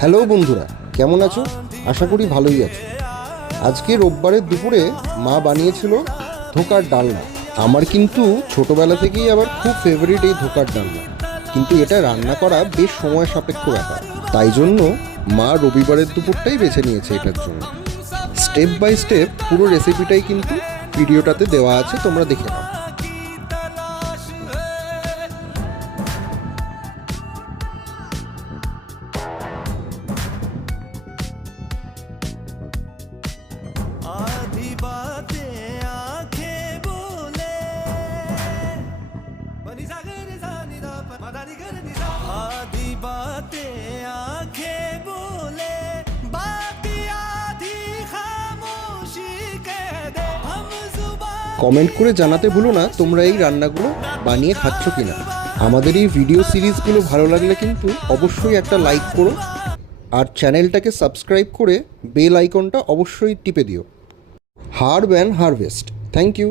Hello বন্ধুরা, কেমন আছো? আশা করি ভালোই আছো। আজকে রোববারের দুপুরে মা বানিয়েছিল ধোকার ডালনা। আমার কিন্তু ছোটবেলা থেকেই আবার খুব ফেভারিট এই ধোকার ডালনা, কিন্তু এটা রান্না করা বেশ সময় সাপেক্ষ ব্যাপার। তাই জন্য মা রবিবারের দুপুরটাই বেছে নিয়েছে এটার জন্য। স্টেপ বাই স্টেপ পুরো রেসিপিটাই কিন্তু ভিডিওটাতে দেওয়া আছে, তোমরা দেখে নাও। आधी बातें आंखें बोले बनी सागर सानी दा मदानी कर निसा आधी बातें आंखें बोले बाकी आधी खामोशी कह दे हम जुबान। কমেন্ট করে জানাতে ভুলো না তোমরা এই রান্নাগুলো বানিয়ে খাচ্ছ কিনা। আমাদের এই ভিডিও সিরিজগুলো ভালো লাগলে কিন্তু অবশ্যই একটা লাইক করো, আর চ্যানেলটাকে সাবস্ক্রাইব করে বেল আইকনটা অবশ্যই টিপে দিও। Herb and harvest, thank you.